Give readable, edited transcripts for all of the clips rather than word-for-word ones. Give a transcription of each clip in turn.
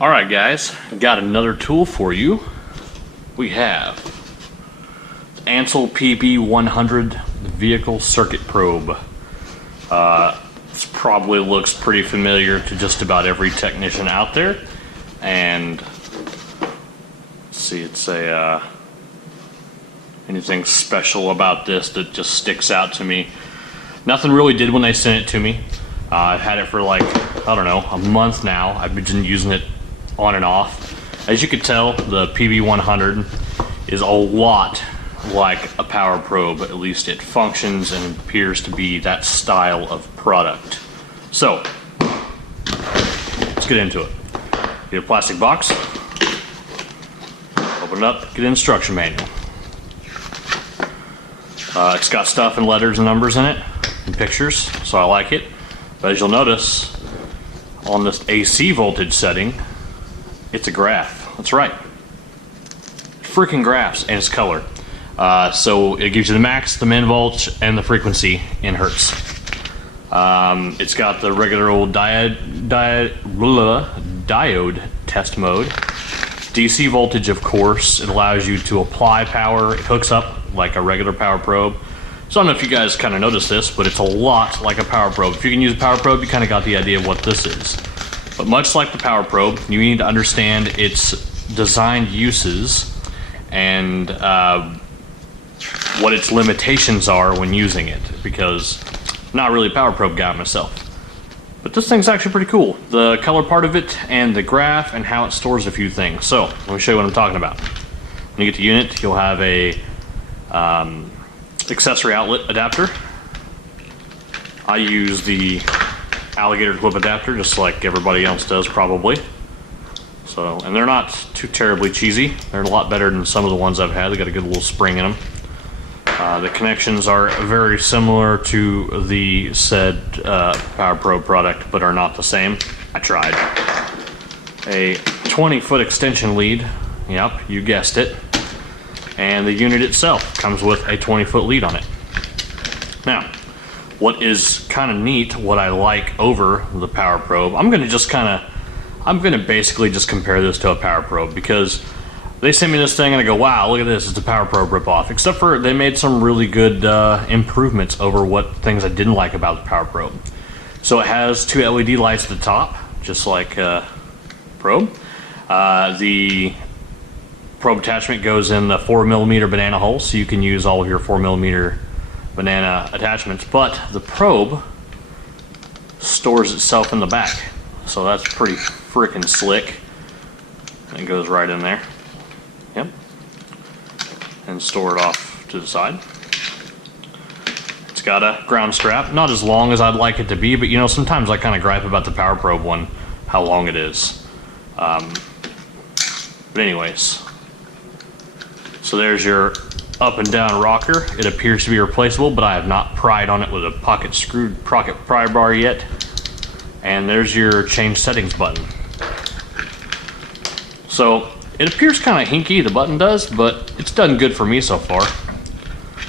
Alright guys, got another tool for you. We have Ancel PB100 vehicle circuit probe. This probably looks pretty familiar to just about every technician out there. And let's see, it's a anything special about this that just sticks out to me. Nothing really did when they sent it to me. I've had it for like, I don't know, a month now. I've been using it on and off. As you can tell, the PB100 is a lot like a power probe. At least it functions and appears to be that style of product. So, let's get into it. Get a plastic box, open it up, get an instruction manual. It's got stuff and letters and numbers in it, and pictures, so I like it. But as you'll notice, on this AC voltage setting, it's a graph. That's right. Freaking graphs, and it's color. So it gives you the max, the min volts, and the frequency in hertz. It's got the regular old diode test mode. DC voltage, of course. It allows you to apply power. It hooks up like a regular power probe. So I don't know if you guys kind of noticed this, but it's a lot like a power probe. If you can use a power probe, you kind of got the idea of what this is. But much like the power probe, you need to understand its designed uses and what its limitations are when using it, because I'm not really a power probe guy myself. But this thing's actually pretty cool. The color part of it and the graph and how it stores a few things. So let me show you what I'm talking about. When you get the unit, you'll have a accessory outlet adapter. I use the alligator clip adapter just like everybody else does probably. So, and they're not too terribly cheesy. They're a lot better than some of the ones I've had. They got a good little spring in them. The connections are very similar to the said Power Probe product, but are not the same. I tried. A 20-foot extension lead. Yep, you guessed it. And the unit itself comes with a 20-foot lead on it. Now, what is kind of neat, what I like over the Power Probe, I'm going to basically just compare this to a Power Probe, because they sent me this thing and I go, wow, look at this, it's a Power Probe ripoff. Except for they made some really good improvements over what things I didn't like about the Power Probe. So it has two LED lights at the top, just like Probe. The probe attachment goes in the 4mm banana hole, so you can use all of your 4mm banana attachments, but the probe stores itself in the back, so that's pretty freaking slick. And it goes right in there. Yep. And store it off to the side. It's got a ground strap, not as long as I'd like it to be, but you know, sometimes I kind of gripe about the Power Probe one, how long it is. But anyways, so there's your up and down rocker. It appears to be replaceable, but I have not pried on it with a pocket pry bar yet. And there's your change settings button. So it appears kind of hinky, the button does, but it's done good for me so far.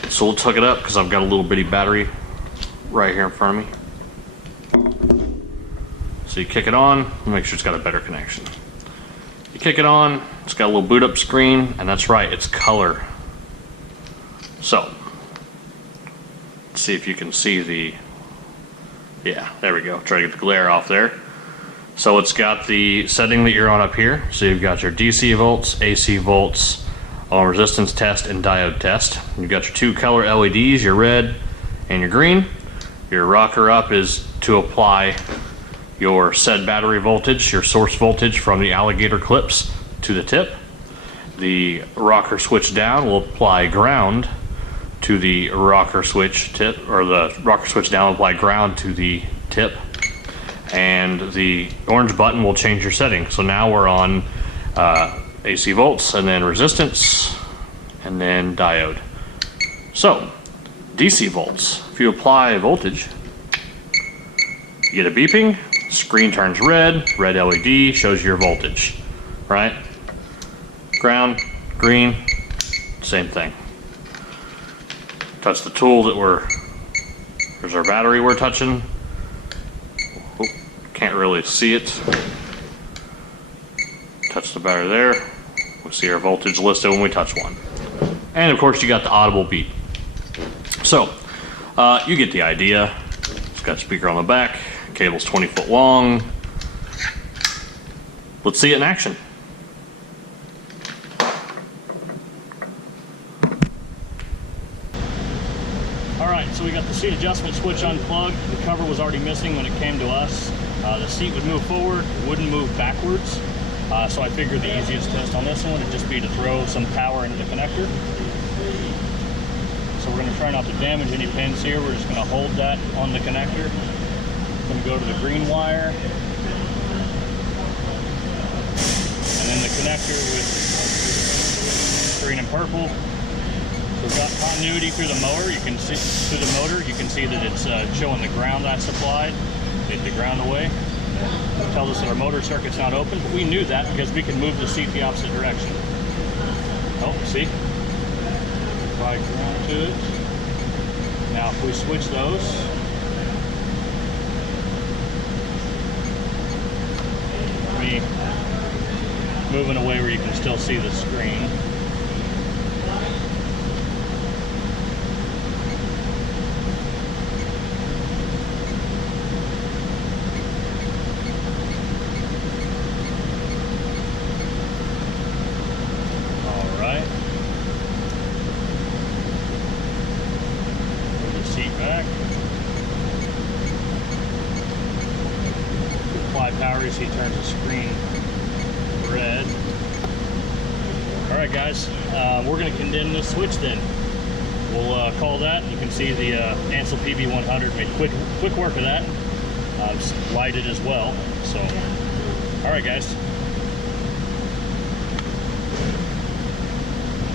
So let's hook it up, because I've got a little bitty battery right here in front of me. So you kick it on, make sure it's got a better connection. You kick it on, it's got a little boot up screen, and that's right, it's color. So, let's see if you can see the, yeah, there we go, try to get the glare off there. So it's got the setting that you're on up here. So you've got your DC volts, AC volts, resistance test, and diode test. You've got your two color LEDs, your red and your green. Your rocker up is to apply your said battery voltage, your source voltage from the alligator clips to the tip. The rocker switch down will apply ground to the rocker switch tip, or the rocker switch down will apply ground to the tip. And the orange button will change your setting. So now we're on AC volts, and then resistance, and then diode. So, DC volts. If you apply voltage, you get a beeping, screen turns red, red LED shows your voltage, right? Ground, green, same thing. Touch the tool there's our battery we're touching. Oh, can't really see it. Touch the battery there. We'll see our voltage listed when we touch one. And of course you got the audible beep. So, you get the idea. It's got a speaker on the back. Cable's 20 foot long. Let's see it in action. Alright, so we got the seat adjustment switch unplugged. The cover was already missing when it came to us. The seat would move forward, wouldn't move backwards. So I figured the easiest test on this one would just be to throw some power into the connector. So we're going to try not to damage any pins here. We're just going to hold that on the connector. Going to go to the green wire. And then the connector with green and purple. So we've got continuity through the motor. You can see through the motor. You can see that it's showing the ground I supplied. Take the ground away. It tells us that our motor circuit's not open, but we knew that because we can move the seat the opposite direction. Oh, see? Right ground to it. Now if we switch those, me moving away where you can still see the screen. Back. Apply power, you see it turns the screen red. Alright guys, we're going to condemn this switch then. We'll call that. You can see the Ancel PB100 made quick work of that. It's lighted as well. So, alright guys.